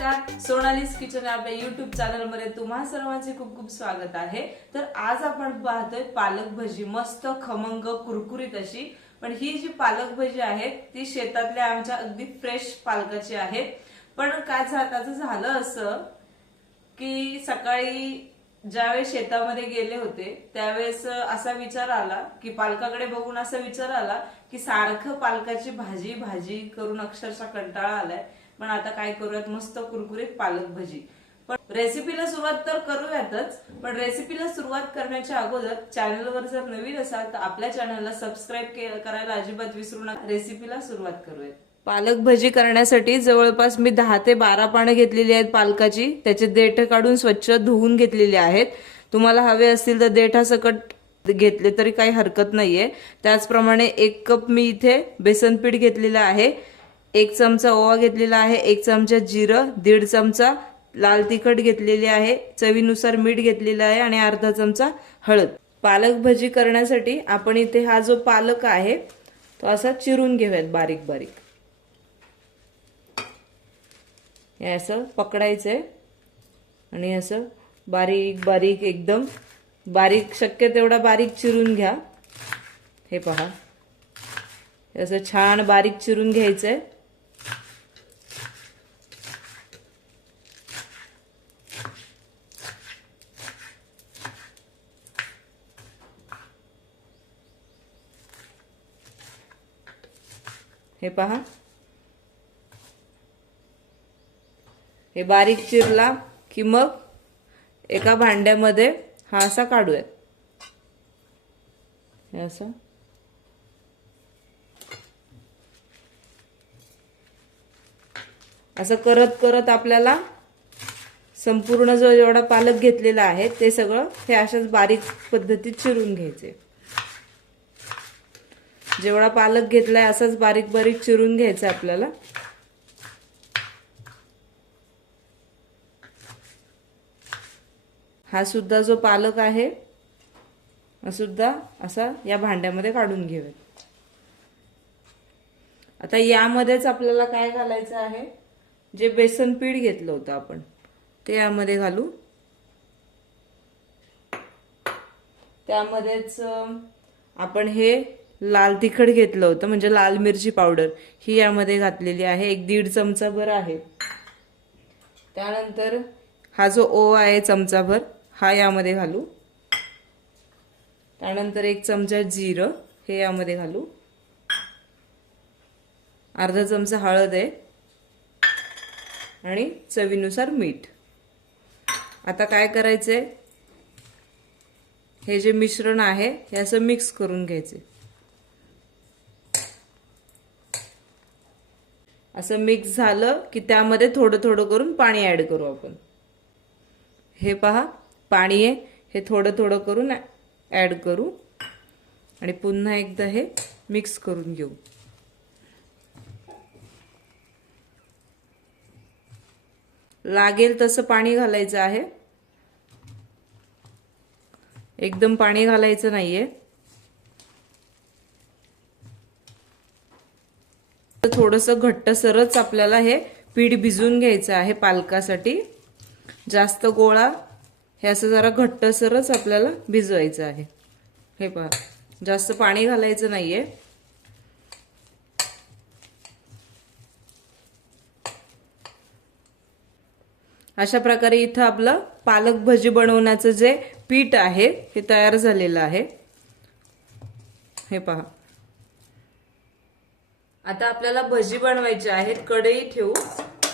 नमस्कार. सोनालीस किचन आपल्या युट्यूब चॅनलमध्ये तुम्हा सर्वांचे खूप खूप स्वागत आहे. तर आज आपण पाहतोय पालक भजी. मस्त खमंग कुरकुरीत अशी. पण ही जी पालक भजी आहे ती शेतातल्या आमच्या अगदी फ्रेश पालकाची आहे. पण काय झालं त्याचं झालं असं की सकाळी ज्यावेळेस शेतामध्ये गेले होते त्यावेळेस असा विचार आला की पालकाकडे बघून असा विचार आला की सारखं पालकाची भाजी भाजी करून अक्षरशः कंटाळा आलाय. पण आता काय करूयात? मस्त कुरकुरीत पालक भजी. पण रेसिपीला सुरुवात तर करूयातच पण रेसिपीला सुरुवात करण्याच्या अगोदर चॅनलवर जर नवीन असाल तर आपल्या चॅनलला सबस्क्राईब करायला अजिबात विसरू नका. रेसिपीला सुरुवात करूयात. पालक भजी करण्यासाठी जवळपास मी दहा ते बारा पानं घेतलेली आहेत पालकाची. त्याचे देठ काढून स्वच्छ धुवून घेतलेले आहेत. तुम्हाला हवे असतील तर देठासकट घेतले तरी काही हरकत नाहीये. त्याचप्रमाणे एक कप मी इथे बेसन पीठ घेतलेलं आहे. एक चमचा ओवा घेतलेला आहे एक चमचा जिरं दीड चमचा लाल तिखट घेतलेली आहे चवीनुसार मीठ घेतलेलं आहे आणि अर्धा चमचा हळद. पालक भजी करण्यासाठी आपण इथे हा जो पालक आहे तो असा चिरून घेऊयात बारीक बारीक. हे असं पकडायचंय आणि असं बारीक बारीक एकदम बारीक शक्य तेवढा बारीक चिरून घ्या. हे पहा. असं छान बारीक चिरून घ्यायचंय. हे पहा. हे बारीक चिरला की मग एका भांड्यामध्ये हा असा काढूयात हे असं. असं करत करत आपल्याला संपूर्ण जो एवढा पालक घेतलेला आहे ते सगळं हे अशाच बारीक पद्धतीत चिरून घ्यायचे. जेवढा पालक घेतलाय असाच बारीक बारीक चिरून घ्यायचा आपल्याला. हा सुद्धा जो पालक आहे हा सुद्धा असा या भांड्यामध्ये काढून घेऊयात आता यामध्येच आपल्याला काय घालायचं आहे? जे बेसन पीठ घेतलं होतं आपण ते यामध्ये घालू. त्यामध्येच आपण हे लाल तिखट घेतलं होतं म्हणजे लाल मिरची पावडर. ही यामध्ये घातलेली आहे. एक दीड चमचाभर आहे. त्यानंतर हा जो ओ आहे चमचाभर हा यामध्ये घालू. त्यानंतर एक चमचा जिरं हे यामध्ये घालू. अर्धा चमचा हळद आहे. आणि चवीनुसार मीठ. आता काय करायचं आहे हे जे मिश्रण आहे हे असं मिक्स करून घ्यायचे असं मिक्स झालं की त्यामध्ये थोडं थोडं करून पाणी ऍड करू आपण. हे पहा पाणी आहे हे थोडं थोडं करून ऍड करू. आणि पुन्हा एकदा हे मिक्स करून घेऊ. लागेल तसं पाणी घालायचं आहे. एकदम पाणी घालायचं नाहीये. थोडंसं घट्टसरच आपल्याला हे पीठ भिजून घ्यायचं आहे पालकासाठी. जास्त गोळा हे असं जरा घट्टसरच आपल्याला भिजवायचं आहे. हे पहा जास्त पाणी घालायचं नाही आहे अशा प्रकारे इथं आपलं पालक भजी बनवण्याचं जे पीठ आहे हे तयार झालेलं आहे. हे पहा. आता आपल्याला भजी बनवायची आहेत कढई ठेवू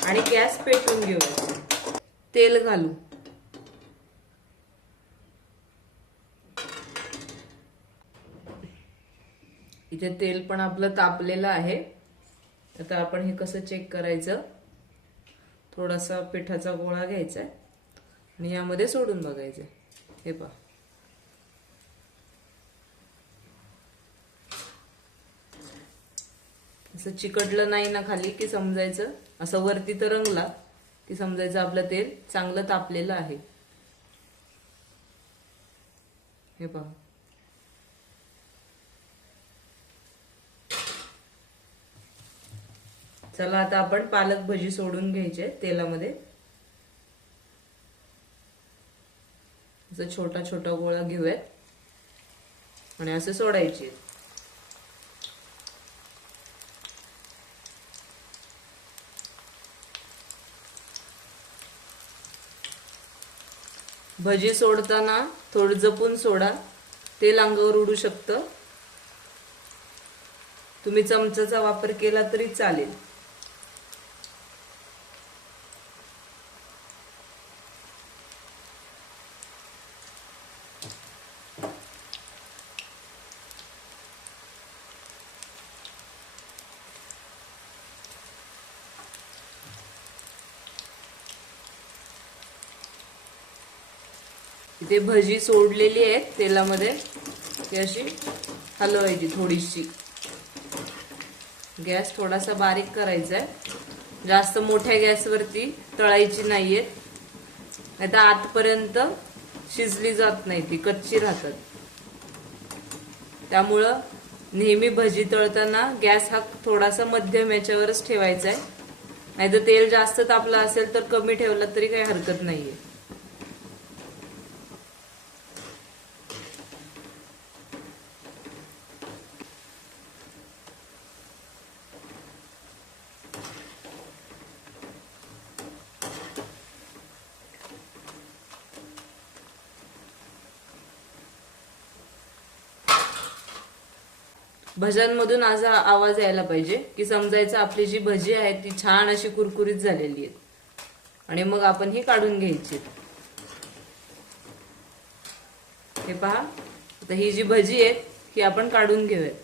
आणि गॅस पेटून घेऊ. तेल घालू. इथे तेल पण आपलं तापलेलं आहे. आता आपण हे कसं चेक करायचं? थोडासा पिठाचा गोळा घ्यायचा आणि यामध्ये सोडून बघायचं हे पहा. असं चिकटलं नाही ना खाली की समजायचं. असं वरती तर रंगला की समजायचं आपलं तेल चांगलं तापलेलं आहे. हे पहा. चला आता आपण पालक भजी सोडून घ्यायचे तेलामध्ये. असं छोटा छोटा गोळा घेऊयात. आणि असे सोडायचे. भजी सोडताना थोडं जपून सोडा. तेल अंगावर उडू शकतं. तुम्ही चमचाचा वापर केला तरी चालेल. इथे भजी सोडलेली आहे तेलामध्ये. ती अशी हलवायची थोडीशी. गॅस थोडासा बारीक करायचा आहे. जास्त मोठ्या गॅसवरती तळायची नाहीयेत नाही तर आतपर्यंत शिजली जात नाही ती कच्ची राहतात. त्यामुळं नेहमी भजी तळताना गॅस हा थोडासा मध्यम याच्यावरच ठेवायचा आहे. नाही तर तेल जास्त तापलं असेल तर कमी ठेवलं तरी काही हरकत नाहीये. भज्यांमधून असा आवाज यायला पाहिजे की समजायचं आपली जी भजी आहे ती छान अशी कुरकुरीत झालेली आहे आणि मग आपण ही काढून घ्यायची. हे पहा आता ही जी भजी आहे ही आपण काढून घेऊयात.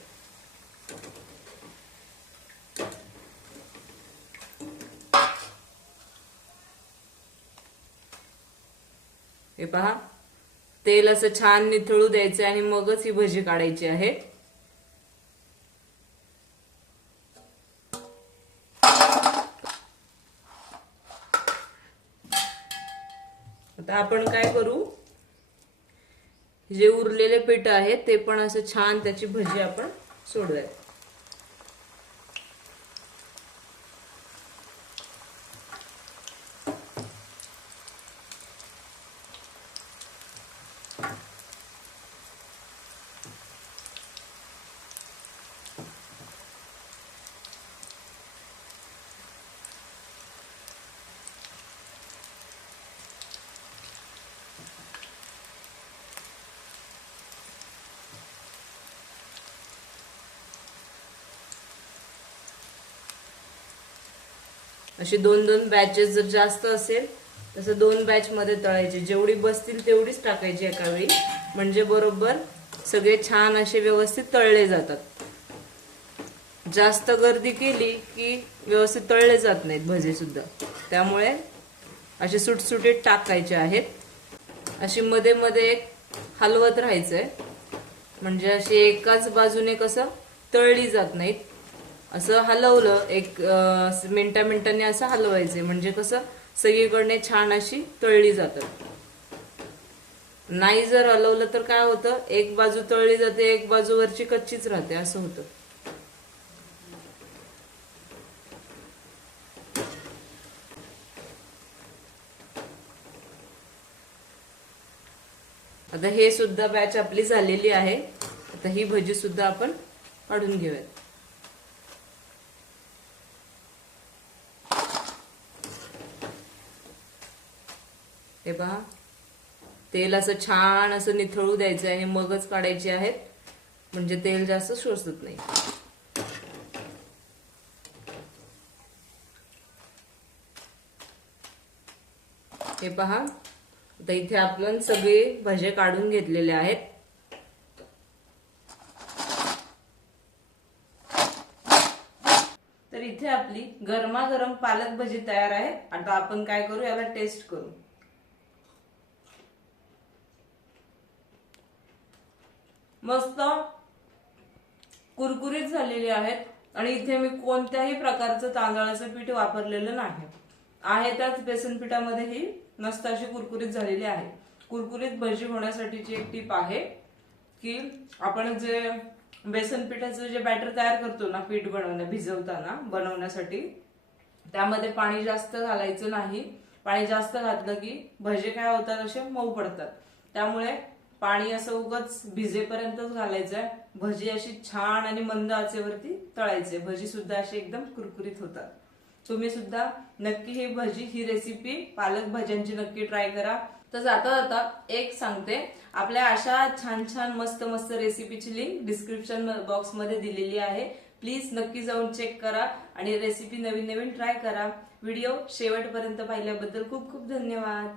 हे पहा तेल असं छान निथळू द्यायचं आणि मगच ही भजी काढायची आहे. आता आपण काय करू? जे उरलेले पीठ आहे ते पण असं छान त्याची भजी आपण सोडूया अशी दोन दोन बॅचेस जर जास्त असेल तसं दोन बॅच मध्ये तळायचे. जेवढी बसतील तेवढीच टाकायची एका वेळी. म्हणजे बरोबर सगळे छान असे व्यवस्थित तळले जातात. जास्त गर्दी केली की व्यवस्थित तळले जात नाहीत भजे सुद्धा. त्यामुळे असे सुटसुटीत टाकायचे आहेत. अशी मध्ये मध्ये एक हलवत राहायचंय. म्हणजे अशी एकाच बाजूने कसं तळली जात नाहीत. असं हलवलं एक मिनटा मिनटाने असं हलवायचे. म्हणजे कसं सगळीकडने छान अशी तळली जातात. नाही जर हलवलं तर काय होतं एक बाजू तळली जाते एक बाजूवरची कच्चीच राहते असं होतं. आता हे सुद्धा बॅच आपली झालेली आहे. आता ही भजी सुद्धा आपण काढून घेऊयात. हे पहा तेल असं छान असं निथळू द्यायचं आहे मगच काढायचे आहेत. म्हणजे तेल जास्त शोषत नाही. हे पहा आता इथे आपण सगळे भजे काढून घेतलेले आहेत. तर इथे आपली गरमागरम पालक भजी तयार आहे. आता आपण काय करू? याला टेस्ट करू. मस्त कुरकुरीत झालेली आहेत. आणि इथे मी कोणत्याही प्रकारचं तांदळाचं पीठ वापरलेलं नाही. आहे त्याच बेसन पिठामध्ये ही मस्त अशी कुरकुरीत झालेली आहे. कुरकुरीत भजी होण्यासाठीची एक टीप आहे की आपण जे बेसन पिठाचं जे बॅटर तयार करतो ना पीठ बनवण्या भिजवताना बनवण्यासाठी त्यामध्ये पाणी जास्त घालायचं नाही. पाणी जास्त घातलं की भजे काय होतात असे मऊ पडतात. त्यामुळे पाणी असं उगच भिजेपर्यंतच घालायचंय. भजी अशी छान आणि मंद आचेवरती तळायचे. भजी सुद्धा अशी एकदम कुरकुरीत होतात. तुम्ही सुद्धा नक्की ही भजी ही रेसिपी पालक भाज्यांची नक्की ट्राय करा. तर जाता जाता एक सांगते. आपल्या अशा छान छान मस्त मस्त रेसिपीची लिंक डिस्क्रिप्शन बॉक्समध्ये दिलेली आहे. प्लीज नक्की जाऊन चेक करा आणि रेसिपी नवीन नवीन ट्राय करा. व्हिडिओ शेवटपर्यंत पाहिल्याबद्दल खूप खूप धन्यवाद.